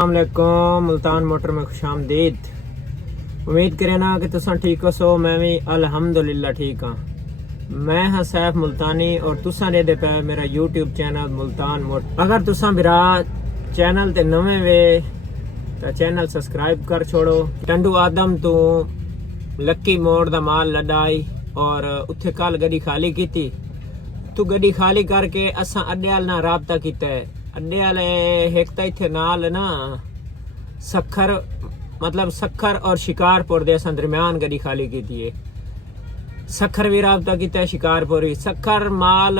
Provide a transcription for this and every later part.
अस्सलामुअलैकुम, मुल्तान मोटर में खुशामदीद। उम्मीद करे ना कि तुसा ठीक हो। सो मैं भी अल्हम्दुलिल्लाह ठीक हाँ। मैं हाँ सैफ मुल्तानी और तुसा दे पे मेरा यूट्यूब चैनल मुल्तान मोटर। अगर तुसा बिरा चैनल ते नवे वे तो चैनल सब्सक्राइब कर छोड़ो। टंडू आदम तो लक्की मोड़ दा माल लड़ाई और उत्थे कल गड्डी खाली की थी। तू गड्डी खाली करके असा अड्डे वाल ना राबता किया है। अड्डे वाले एक तो इत्थे नाल ना सखर मतलब सखर और शिकारपुर दे असा दरम्यान गड्डी खाली की थी। सखर भी राबता किया, शिकारपुर भी। सखर माल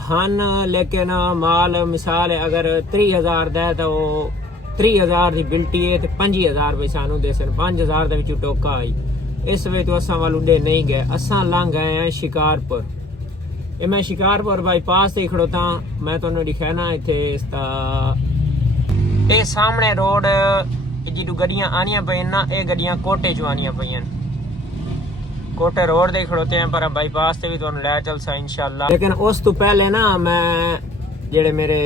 हन लेकिन माल मिसाल है अगर 30,000 दे तो 30,000 की बिल्टी है तो 5,000 रुपये सानू दे सन। 5,000 के टोका आई। इस वे तो असा वाल उडे नहीं गए, असा लंघ गए हैं शिकारपुर। ये मैं शिकारपुर बाईपास से खड़ोता। मैं तो दिखाना इतने इसका ये सामने रोड जो गड्डियां आनिया पे ना, ये गड्डियां कोटे चो आनिया पे। कोटे रोड दे खड़ोते हैं पर बाईपास से भी तुहानू लै चलसा इंशाअल्लाह। लेकिन उस तो पहले ना मैं जेड़े मेरे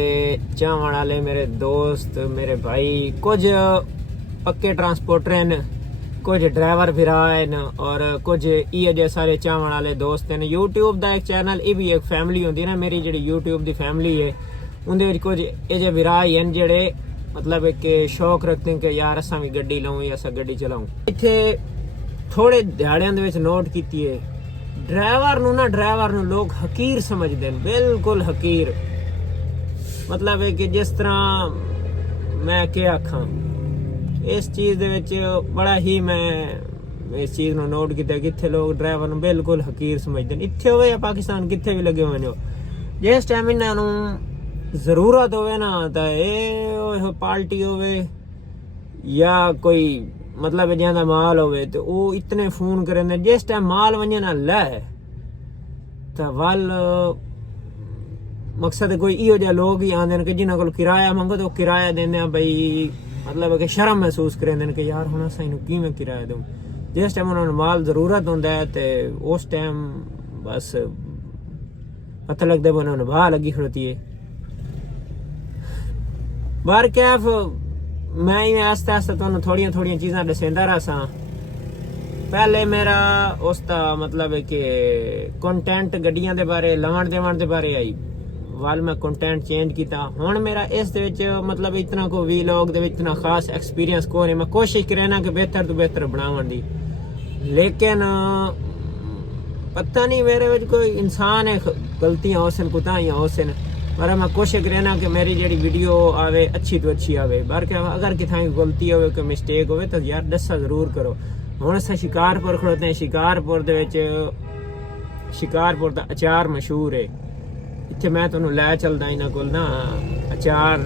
चाहण वाले मेरे दोस्त मेरे भाई कुछ पक्के ट्रांसपोर्टर हैं, कुछ ड्राइवर फिरा हैं और कुछ इे जे सारे चाहण वाले दोस्त हैं। यूट्यूब का एक चैनल ये भी एक फैमिली होती है ना, मेरी जी यूट्यूब की फैमिली है उनके कुछ ये जे विरा हैं जेड़े मतलब एक शौक रखते हैं कि यार असा भी गड्डी लाऊं या असा गड्डी चलाऊं। इत्थे थोड़े दिहाड़ियां दे विच नोट कीती है ड्राइवर नू लोग हकीर समझते हैं, बिल्कुल हकीर। मतलब है कि जिस तरह मैं क्या आखा इस चीज़ दे विच बड़ा ही मैं इस चीज़ नू नोट किया कि इत्थे लोग ड्राइवर नू बिल्कुल हकीर समझते हैं। इत्थे होवे या पाकिस्तान कित्थे भी लगे हुए हो, जिस टाइम इन्हां नू जरूरत होवे ना तो ये पार्टी होवे या कोई मतलब ज्यादा माल होवे तो वो इतने फोन करेंगे। जिस टाइम माल वजे ना लै तो वल मकसद कोई इो जे लोग ही आते कि जिन्होंने को किराया मंगो तो किराया देने भाई मतलब कि शर्म महसूस करेंगे कि यार हम असा कि मैं किराया दूँ। जिस टाइम उन्होंने माल जरूरत होंदा है तो उस टाइम बस पता लगता है उन्होंने बाह लगी खड़ोती है। बार कैफ मैं ही आस्ते आस्ते तुहानू थोड़ियां चीज़ां दसेंदा रहा। पहले मेरा उसका मतलब है कि कंटेंट गड्डियां दे बारे लवण देवण दे बारे आई वाल मैं कंटेंट चेंज किया। हुण मेरा इस दे विच मतलब इतना को वीलॉग दे विच इतना खास एक्सपीरियंस को नहीं। मैं कोशिश करना कि बेहतर तो बेहतर बनावन दी, लेकिन पता नहीं मेरे विच कोई इंसान है गलतियां हो सन कुताहियां हो सन। पर मैं कोशिश करना कि मेरी जी वीडियो आवे अच्छी तो अच्छी आवे। बार क्या अगर कितना गलती हो कोई मिस्टेक हो तो यार दसा जरूर करो। हुण अस शिकारपुर खड़ोते हैं। शिकारपुर दे विच शिकारपुर का अचार मशहूर है। इत्थे मैं तुहानू लै चलदा इन्हां कोल ना अचार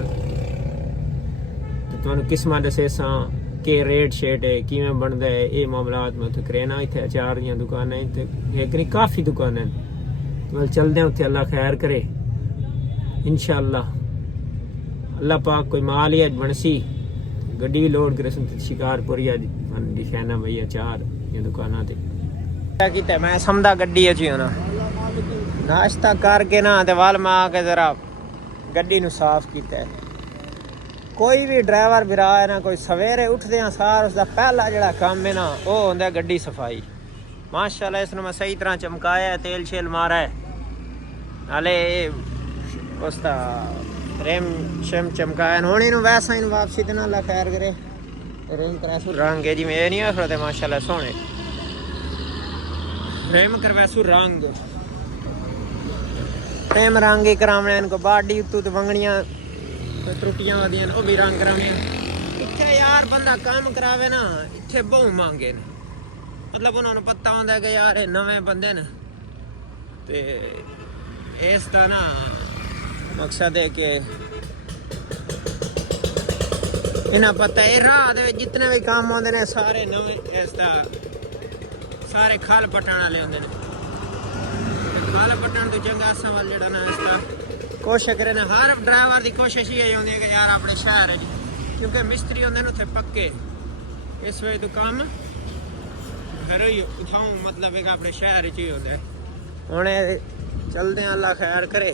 ते तुहानू किस्मां दसेसां के रेट शेट है किवें बनदा है ये मामलात मैं उत्थे करेना। इत्थे अचार दियां दुकानां इत्थे एक नहीं काफ़ी दुकानां तो चलदे हैं उत्थे। अल्लाह खैर करे इंशाअल्लाह। अल्लाह पाक कोई माल ही अज बनसी गड्डी भी लोड करे सुन शिकारपुर ही अज दिखाना भई अचार दियां दुकानां ते क्या कीता। मैं समझदा गड्डी अची होना नाश्ता करके ना ते वाल में आके जरा गड्डी नू साफ किया। कोई भी ड्राइवर बिरा है ना कोई सवेरे उठदे हैं सार उसका पहला जिहड़ा काम है ना वो होंदा गड्डी सफाई। माशाल्लाह इसनू मैं सही तरह चमकाया है, तेल शेल मारा है, नाले उसका रेम शेम चमकाया। हुण इनू वैसा इन वापसी ते ना अल्लाह खैर करे। रेम करवैसू रंग है जिवें ये नहीं आखड़े माशाल्लाह सोहने रेम करवैसू रंग प्रेम रंग ही करावने इनको। बाडी उत्तू तो वंगड़ियां त्रुटियां आदि वो भी रंग करावने। इत्थे यार बंदा काम करावे ना इत्थे बहु मांगे ने। मतलब उन्होंने पता होंदा कि यार नवे बंदे न ते इसका ना मकसद है कि इन्हें पता है राह दे जितने भी काम होंदे ने सारे नवे इसका सारे खाल पट्टण वाले होंदे ने। खाल पट्टण तो चंगा असां वाल जेड़ा ना इसका कोशिश करे ना। हर ड्राइवर की कोशिश ये होंदी है कि यार अपने शहर क्योंकि मिस्त्री होंदे ने उत्थे पक्के इस वजह तो काम घर ही उठाऊं मतलब है कि अपने शहर च ही होंदा है। हुण चलते हैं अल्लाह खैर करे।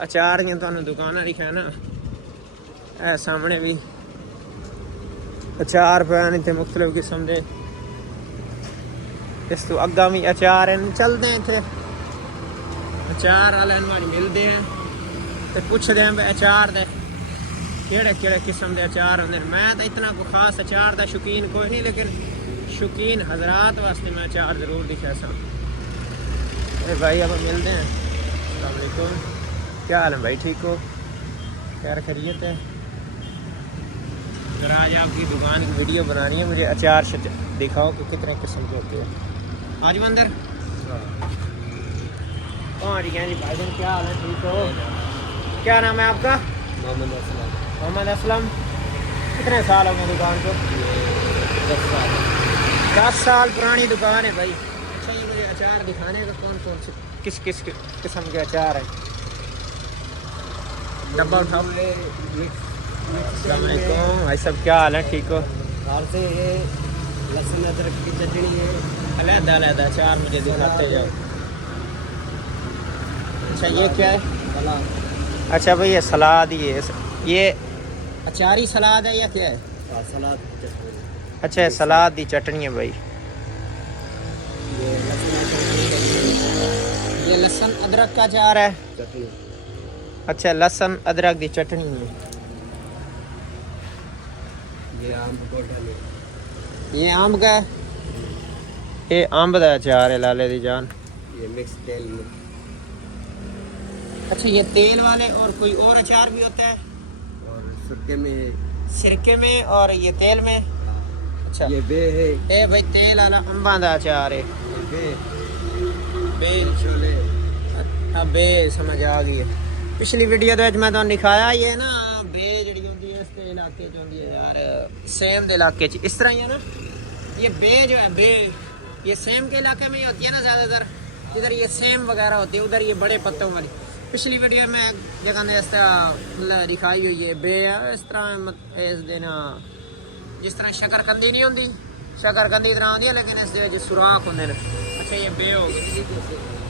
अचार दियां तुहानू दुकानां दिखाना। ए सामने भी अचार पे इतने मुख्तलिफ किस्म के। इस तो अग्गा भी अचार चलते हैं इतने अचार वाले मिलते हैं तो पुछते हैं अचार दे केड़े केड़े किस्म के अचार होंगे। मैं तो इतना कोई खास अचार का शौकीन कोई नहीं, लेकिन शौकीन हजरात वास्ते मैं अचार जरूर दिखा सा। भाई अब मिलते हैं। अस्सलाम वालेकुम, क्या हाल है भाई, ठीक हो? क्या खैरियत है? अगर आज आपकी दुकान की वीडियो बनानी है, मुझे अचार दिखाओ कि कितने किस्म के होते हैं। आज अंदर पहुँच गया जी। भाईजान क्या हाल है, ठीक हो? क्या नाम है आपका? मोहम्मद असलम। मोहम्मद असलम। कितने साल हो गए दुकान को? 10 साल। 10 साल पुरानी दुकान है भाई। अच्छा, ये मुझे अचार दिखाने का कौन कौन से किस किस किस्म के अचार हैं? डब्बा उठाओ। अस्सलाम वालेकुम भाई साहब, क्या हाल है, ठीक हो? बाहर से ये लहसुन अदरक की चटनी है। अलहदा अलहदा अचार मुझे दिखाते जाओ। अच्छा, ये क्या है? सलाद। अच्छा भाई, ये सलाद ही है। ये अचारी सलाद है या क्या है? सलाद की चटनी। अच्छा, ये सलाद की चटनी है भाई। ये लहसुन अदरक का अचार है। चटनी। अच्छा, लहसुन अदरक की चटनी है। ये आम गोटा है। ये आम का है। ये आम का अचार है लाले दी जान। ये मिक्स तेल में। अच्छा, ये तेल वाले और कोई और अचार भी होता है? और सुरके में। सिरके में और ये तेल में। अच्छा, ये बे है। ए भाई तेल वाला अंबा का अचार है। ये बे बे छोले। अब बे समझ आ गई है। पिछली वीडियो तो मैं तो दिखाया ये ना बे जी होंगी है इस इलाके च होंगी है यार, सेम के इलाके च इस तरह ही है ना। ये बे जो है बे, ये सेम के इलाके में ही होती है ना ज़्यादातर। जिधर ये सेम वगैरह होती है उधर ये बड़े पत्तों वाली। पिछली वीडियो में जगह ने इस तरह दिखाई हुई है बे है इस तरह इस दिन जिस तरह शकरकंदी नहीं होती, शकरकंदी तरह होती है लेकिन इस सुराख होंगे। अच्छा, ये बे हो गई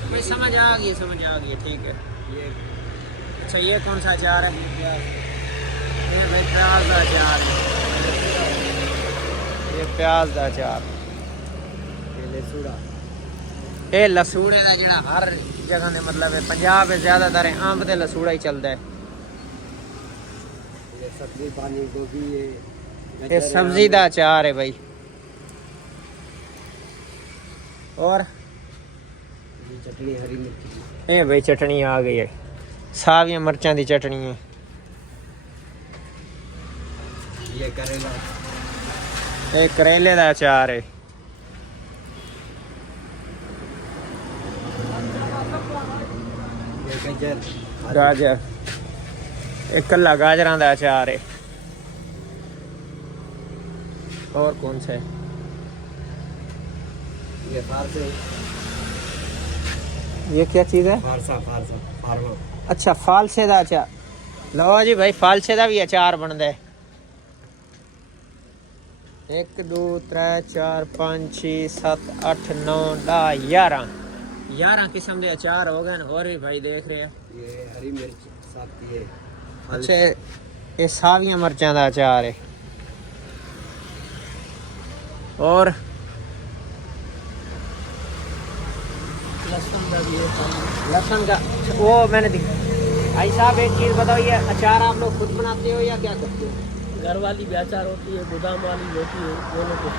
भाई, समझ आ गई समझ आ गई, ठीक है। ये अच्छा, ये कौन सा अचार है? ये भाई प्याज का अचार है। ये प्याज का अचार। लसूड़ा। ये लसूड़े का जड़ा हर जगह ने मतलब है पंजाब में ज़्यादातर अंब ते लसूड़ा ही चलता है। ये सब्जी पानी गोभी। ये सब्जी का अचार है भाई। और ये चटनी हरी मिर्च की। ये भाई चटनी आ गई है, सावियां मिर्चां की चटनी है। ये करेला। ये करेले का अचार है। ये गाजर। गाजर, एक कल्ला गाजर का अचार है। और कौन सा है? ये फारसे। ये क्या चीज़ है? फारसा फारसा फार्मा। अच्छा, फालसे का अचार। लो जी भाई, फालसे का भी अचार बनता है। 1 2 3 4 5 6 7 8 9 10 11 किस्म के अचार हो गए। और भी भाई देख रहे हैं। ये हरी मिर्च साथ ये। अच्छा, ये सावियां मिर्चां का अचार है। और लहसुन का वो मैंने देखा। भाई साहब एक चीज़ बताओ, ये अचार आप लोग खुद बनाते हो या क्या करते हो? घर वाली भी अचार होती है, गोदाम वाली होती है, दोनों कुछ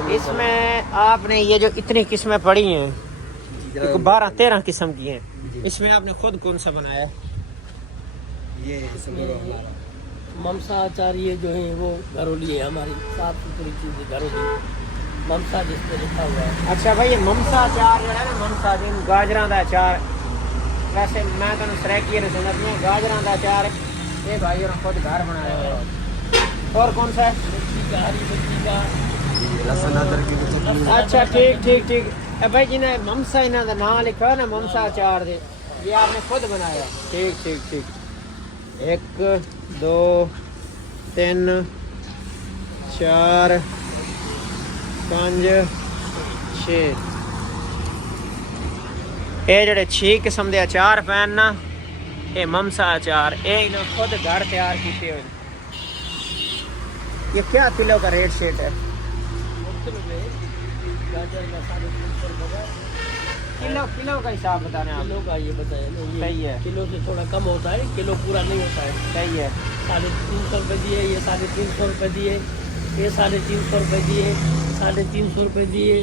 है। इसमें आपने ये जो इतनी किस्में पड़ी हैं, 12-13 किस्म की हैं, इसमें आपने खुद कौन सा बनाया? ये ममसा अचार ये जो है वो घरोली है, हमारी साफ सुथरी चीज़ है घरोली। ममसा जिस पे लिखा हुआ है। अच्छा भाई, ये ममसा अचार जो है ना, ममसा जिन गाजरां का अचार, वैसे मैं तुम सराइकी समझ में गाजरां का अचार ये भाई और खुद घर बनाया हुआ है। और कौन सा है? मिर्ची का, हरी मिर्ची का। लहसुन अदरक की चटनी। अच्छा, ठीक ठीक ठीक। भाई जिन्हें ममसा इन्हों का नाम लिखा है ना, ममसा अचार दे, ये आपने खुद बनाया? ठीक ठीक ठीक। 1 2 3 4 5 6 ये जड़े 6 किस्म के अचार पैन ना, ये ममसा अचार ये इन्हें खुद घर तैयार किए हुए। ये क्या किलो का रेट शेट है? मुख्तलिफ है। गाजर का 350 रुपये का, किलो का हिसाब बता रहे हैं किलो का ये बताया ना, ये सही है। किलो से थोड़ा कम होता है, किलो पूरा नहीं होता है। आप? सही है। 350 रुपये दिए, ये 350 रुपये दिए, ये 350 रुपये दिए, 350 रुपये दिए,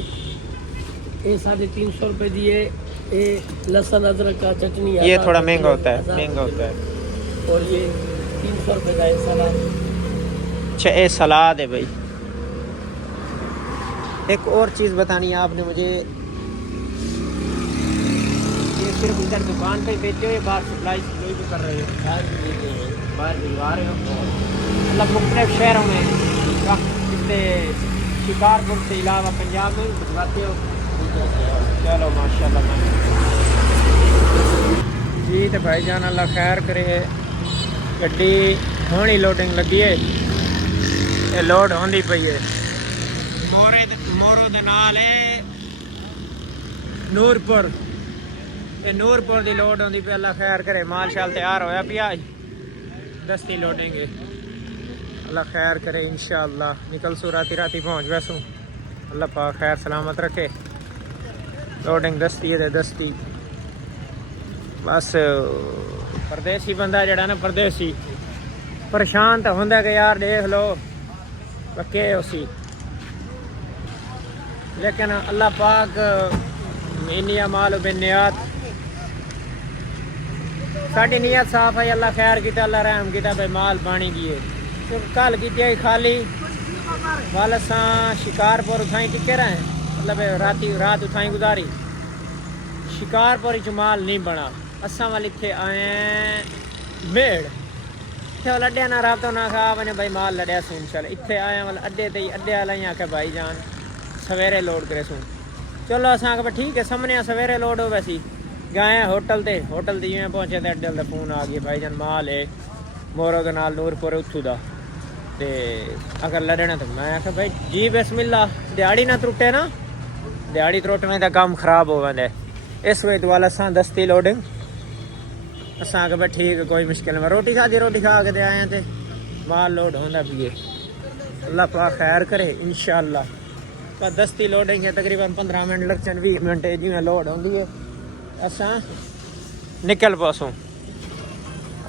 ये 350 रुपये दिए। ये लहसुन अदरक का चटनी ये 1000 थोड़ा का महंगा किलो, होता है, 1000 महंगा का होता है। किलो। और ये 300 रुपये का है सलाद। अच्छा ये सलाद है भाई। एक और चीज़ बतानी है आपने मुझे, ये सिर्फ इधर दुकान पे ही बेचते हो या बाहर सप्लाई भी कर रहे हो? बाहर भी देते हैं। बाहर भिजवा रहे हो? मतलब मुख्तलिफ शहरों में, जैसे शिकारपुर से अलावा पंजाब में भी भिजवाते हो? चलो माशाल्लाह। जी तो भाईजान अल्लाह खैर करे, गड्डी होनी लोडिंग लगी है, ये लोड होंदी पई है। मोरो दे नाल है नूरपुर, ये नूरपुर दी लोड होंदी पे। अल्लाह खैर करे, माल शाल तैयार होया पिया, दस्ती लोडेंगे। अल्लाह खैर करे इंशाअल्लाह। निकल सू राती राती पहुँच वैसू, अल्लाह पाक खैर सलामत रखे। लोडिंग दस्ती है दस्ती। बस परदेसी बंदा जड़ा ना, परदेसी परेशान तो होंदा कि यार देख लो पक्के उसी, लेकिन अल्लाह पाक इन्निया माल बिनियात, साड़ी नीयत साफ है। अल्लाह खैर किया, अल्लाह रहम किया भाई माल पानी दिए। तो कल की खाली वाल असा शिकारपुर उठाई टिके रहे, मतलब रात उठाई गुजारी, शिकारपुर च माल नहीं बना। असा वाल इतने आए मेड़, इतने वाल अड्डे ना रबता ना खा मैंने भाई माल लड़िया सुन चल, इतने आए वाल अड्डे ते अड्डे वाला ही आखे भाई जान सवेरे लोड करे सुन। चलो असा आखे ठीक है सामने सवेरे लोड हो वैसी गए होटल ते, होटल ते जिवें पहुंचे तो अड्डे का फोन आ गया भाई जान माल है मोरो के नाल नूरपुर उथू दा, ते अगर लड़ना तो मैं आखा भाई जी बिस्मिल्लाह, दिहाड़ी ना त्रुटे ना, दिहाड़ी त्रुटने का काम खराब हो वंदे। इस वजह वाल असा दस्ती लोडिंग असा आखे भाई ठीक है कोई मुश्किल नहीं, रोटी खा के दे आए थे माल लोड होंदा पिए। अल्लाह पाक खैर करे इंशाअल्लाह। पर दस्ती लोडिंग है तकरीबन 15 मिनट लगचन 20 मिनट जिमें लोड होंदी है असा निकल पासों।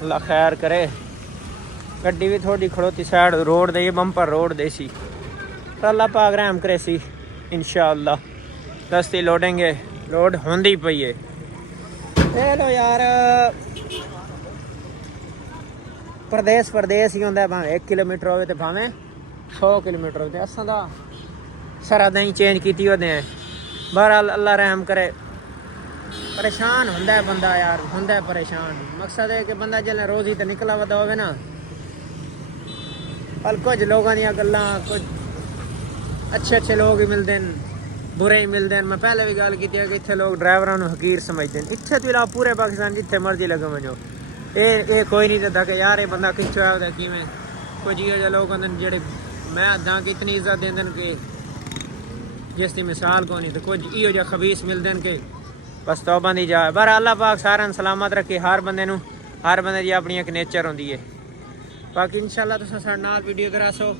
अल्लाह खैर करे। गड्डी भी थोड़ी खड़ोती साइड रोड दे, बंपर रोड दे सी, तो अल्लाह पाक रहम करे सी इंशाअल्लाह। दस्ती लोडेंगे, लोड होंदी पई है। ए लो यार परदेस ही होंदा, भावें 1 किलोमीटर होवे तो भावें 100 किलोमीटर होवे। असां दा सारा दिन चेंज कीती होंदे हैं। बहरहाल अल्लाह रहम करे। परेशान होंदा है बंदा यार, होंदा है परेशान। मकसद है कि बंदा जल्द रोज़ी तो निकला वदा होवे ना, पर कुछ लोगों दी गल्लां, कुछ अच्छे लोग ही मिलते हैं, बुरे ही मिलते हैं। मैं पहले भी गल की कि इतने लोग ड्राइवरों को हकीर समझते हैं। इतने तो इलावा पूरे पाकिस्तान जिथे मर्जी लगे वजो ये कोई नहीं दता कि यार ये बंदा किच्चो है किमें। कुछ इो लोग होंगे जेडे मैं अदा कि इतनी इज्जत देंगे कि जिसकी मिसाल को नहीं, तो कुछ इो जहा खबीस मिलते हैं कि बस तौबा दी जा। पर अल्लाह पाक सारे सलामत रखे हर बंदे नूं, हर बंदे की अपनी एक नेचर होंदी है। बाकी इंशाल्लाह तुसीं साडे नाल वीडियो करासो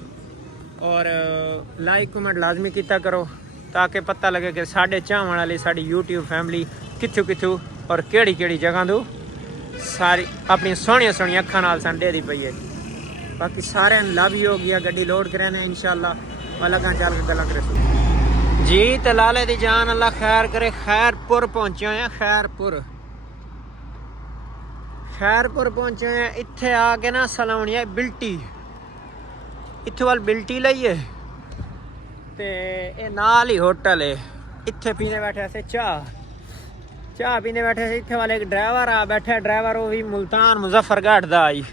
और लाइक कमेंट लाजमी किया करो ताकि पता लगे कि साढ़े चाहण वाली साड़ी यूट्यूब फैमिली कित्थों कित्थों और केड़ी केड़ी जगह तो सारी अपनी सोहनिया सोहनिया अखां नाल सन दे दी पई है। बाकी सारे लव ही हो गया, गड्डी लोड कराने इंशाल्लाह वाला का चल के गल्लां करे जी। तो लाले दी जान अल्लाह खैर करे। खैरपुर पहुंचे हुए हैं, खैरपुर पहुंचे हुए हैं। इत्थे आके ना सलाउनी है बिल्टी, इत्थे वाल बिल्टी लईए ते ये नाल ही होटल है। इत्थे पीने बैठे से चाह पीने बैठे से। इत्थे वाले एक ड्राइवर आ बैठा, ड्राइवर वो भी मुल्तान मुजफ्फरगढ़ दा आई।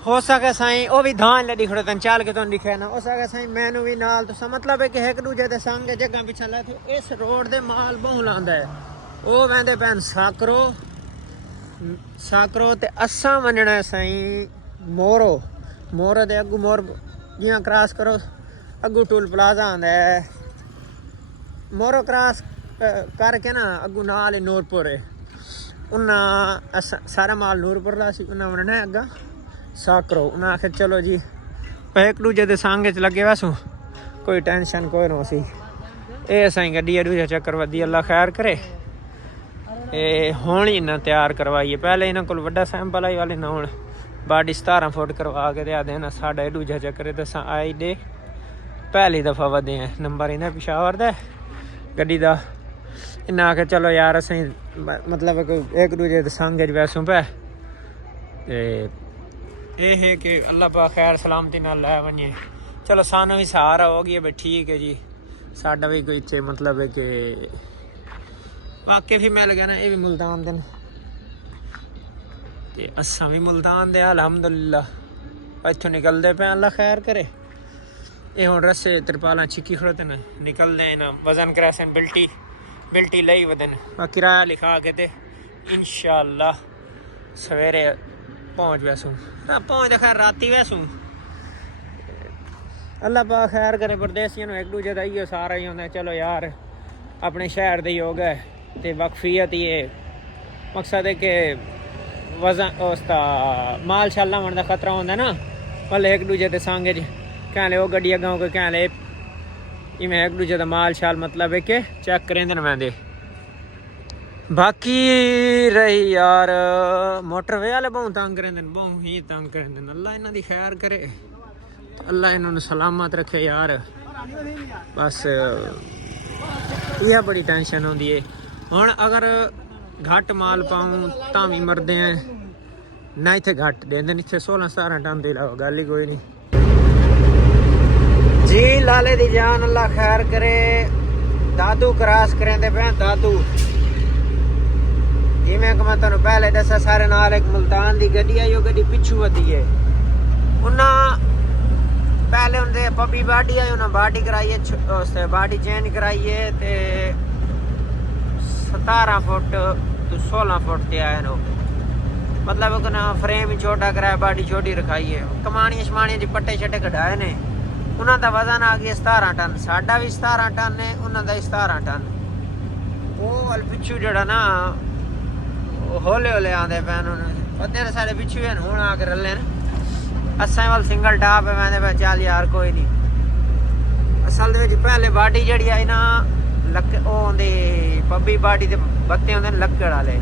हो सके साईं वो भी धान लड़ी खड़ो तन चाल के तो दिखे ना, हो सके साईं मैनू भी नाल। तो मतलब है कि एक दूजे के संग जगह पिछा लै थे। इस रोड दे माल बहु लांदा है, वो वहदे पैन साकरो ते असा वनना है साईं मोरो दे अगू मोर जियां क्रॉस करो अगू टूल प्लाजा आंदा है। मोरो क्रॉस करके ना अगू नाल नूरपुर है। उन्हें सारा माल नूरपुर दा सी, उन्हें वनना है अग्गा साकरो। उन्हें आखे चलो जी एक दूजे के संग च लगे वैसू कोई टेंशन कोई ना सी। ये असाई गड्डी दूजा चक्कर वधी अल्लाह खैर करे। ये हुण ही इन्ना तैयार करवाइए, पहले इन्होंने को वड्डा सैंपल आई वाले ना हुण बाडी 17 फुट करवा के दे देना। साढ़ा दूजा चक्कर तो आई दे पहली दफ़ा वधे हैं। नंबर इन्हें पिशावर दा गड्डी का। इन्हें आखे चलो यार असें मतलब एक दूजे के संग वैसों पे ये है कि अल्लाह पाक खैर सलामती नाल लै वने। चलो सानू भी सहारा हो गया भाई, ठीक है जी। साडा भी कोई इत्थे मतलब है कि वाकई भी मिल गया ना। ये भी मुल्तान दे ते असां भी मुल्तान दे अलहमदुलिल्लाह इत्थों निकलते पे। अल्लाह खैर करे। ये हुण रस्से तिरपालां छिकी खड़ोते न, निकलते हैं ना वजन करासन बिल्टी लई वदन। किराया लिखा के ते इंशाअल्लाह सवेरे पहुँच वैसूँ। पहुँच खैर राती वैसूँ। अल्लाह पाक खैर करे। परदेसियों एक दूजे का इो सारा ही होंगे। चलो यार अपने शहर दे हो गए तो वक्फियत ये मकसद है कि वजन उसका माल शाल लाने का खतरा होंगे ना। भले एक दूजे के संग कहले वो गड्डी अगों कोई कहले इवें एक दूजे का माल शाल मतलब है कि चेक करेंदे न वैंदे। बाकी रही यार मोटरवे वाले बहुत तंग करेंदे, बहुत ही तंग करेंदे। अल्लाह इन्हां दी खैर करे, अल्लाह इन्होंने सलामत रखे यार। बस यह बड़ी टेंशन होती है। हुण अगर घट माल पाऊँ तां भी मरदे हैं ना। इत्थे घट देंदे इत्थे 16-17 टन दे लाओ, गल ही कोई नहीं जी। लाले दी जान अल्लाह खैर करे। दादू क्रॉस करेंदे पे दादू। जिवें कि मैं तुहानू पहले दसा सारे नाल एक मुल्तान दी गड्डी आई, वो गड्डी पिछू वधी है। उन्हां पहले उनके पपी बाडी आई, उन्हें बाडी कराई है, बाडी चेंज कराई है ते 17 फुट तो 16 फुट ते आए नो। मतलब ना फ्रेम ही छोटा कराया, बाडी छोटी रखाई है। कमानियां शमानियां जी पट्टे छट्टे कढ़ाए ने। उन्होंने वजन आ गया 17 टन। साडा भी 17 टन है, उन्होंने 17 टन। वो वाल पिछू जड़ा ना हौले हौले आते पे पते तो साढ़े पिछू है हूँ आके रले न। असा वाल सिंगल टाप है। मैं पे चल यार कोई नहीं। असल पहले बाडी जी आई ना आँदे पब्बी बाडी के बत्ते होंगे लक्कड़ वाले,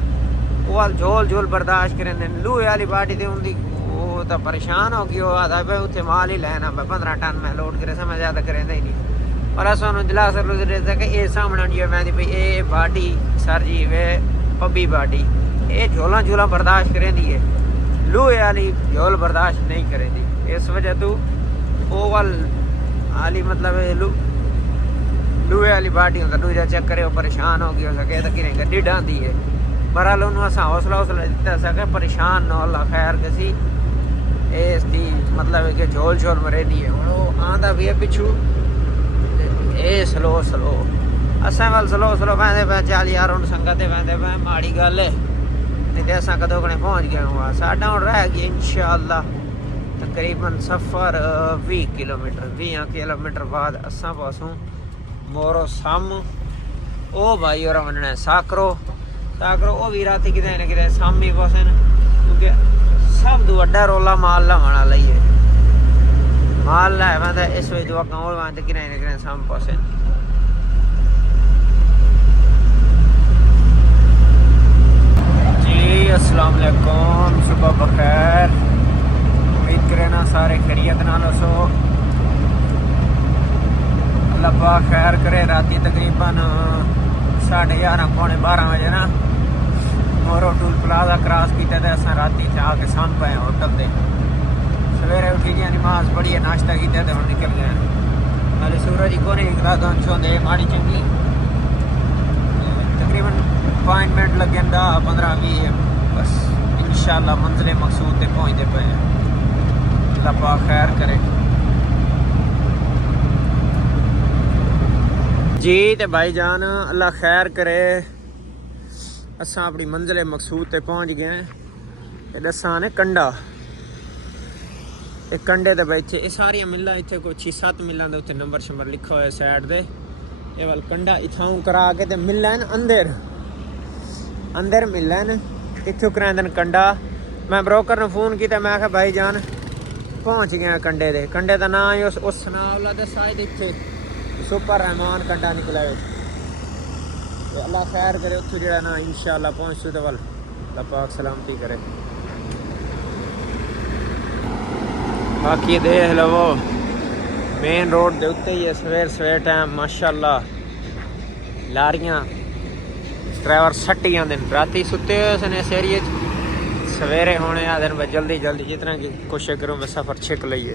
वो झोल झोल बर्दाश्त करें। लूहे वाली बाडी तो उनकी वो तो परेशान हो गई। वो आता भाई उत्थे माल ही लैना 15 टन मैं लोड करे, मैं ज़्यादा करें ही नहीं। पर अस दिला सर कि ये सामने जी मैं भाई ये बाडी सर जी वे पब्बी बाडी ये झोला झोला बर्दाश्त करेंदी है, लूहे वाली झोल बर्दाश्त नहीं करेंदी। इस वजह तो वो वाली मतलब लूहे वाली बाडी होंगे दूजा चेक करे। वो परेशान हो गई हो सके तो कि गड्डी डांदी है। बहरहाल उन्होंने असा हौसला हौसला दिता सके परेशान न अल्लाह खैर कसी। इसकी मतलब कि झोल झोल मरेंदी है। वो आंदा भी है पिछू ये स्लो स्लो असा वाल स्लो स्लो वैंदे पे। चल यार हूँ संगत वैंदे पे माड़ी गल है नहीं तो असा कदों कने पहुँच गए हुआ। साडा हूँ रह गया इंशाअल्लाह तकरीबन सफ़र 20 किलोमीटर। 20 किलोमीटर बाद असा पासों मोरो साम ओ भाई और मनना साकरो वो भी रात कितने ना कितने सामी पासे क्योंकि सब तो वड्डा रोला माल लाना लाइए माल लाए मैं इस वजह दुआ गाँव वहाँ कितने ना कितने साम पासे। जी अस्सलाम वालेकुम, सुबह बखैर। उम्मीद करें ना सारे खैरियत नाल सो। अल्लाह पाक खैर करे। राती तकरीबन 11:30 पौने 12 बजे ना मोरो टूल प्लाजा क्रॉस किया तो असा राती आके साम पे होटल से। सवेरे उठी गया नमाज पढ़ी है नाश्ता किया तो हम निकल गए। नाले सूरज को नहीं निकला तो होंगे माड़ी चंगी तकरीबन 5 मिनट लगे 10-15-20 बस इंशाअल्लाह मंजिल मकसूद तक पहुँचते पे। अल्लाह पाक खैर करे जी। तो भाई जान अल्लाह खैर करे। असा अपनी मंजिल मकसूद तक पहुँच गए। दसा ने कंडा एक कंडे दे बैठे ये सारिया मिल्लां इतने कोई 6-7 मिल्लां उत्ते नंबर शंबर लिखा हुआ साइड दे। ये वाल कंडा इथाऊं करा के ते मिलन अंदर मिलन इथों करांदन कंडा। मैं ब्रोकर ने फोन किया मैं आखा भाई जान पहुंच गए हैं कंडे दे। कंडे का नाम ही उस सनावला दे शायद इत्थे सुपर रहमान कंडा निकला है। तो अल्लाह खैर करे उत्थों जो ना इंशाअल्लाह पहुंचू तो वल अल्लाह पाक सलामती करे। बाकी देख लवो मेन रोड दे उत्ते ही है सवेर सवेर टाइम माशाअल्लाह लारियां ड्राइवर सट्टी आते हैं राती सुते हुए इस एरिए सवेरे होने आते हैं जल्दी जल्दी जितना कि कोशिश करूँ मैं सफ़र छिक लीए।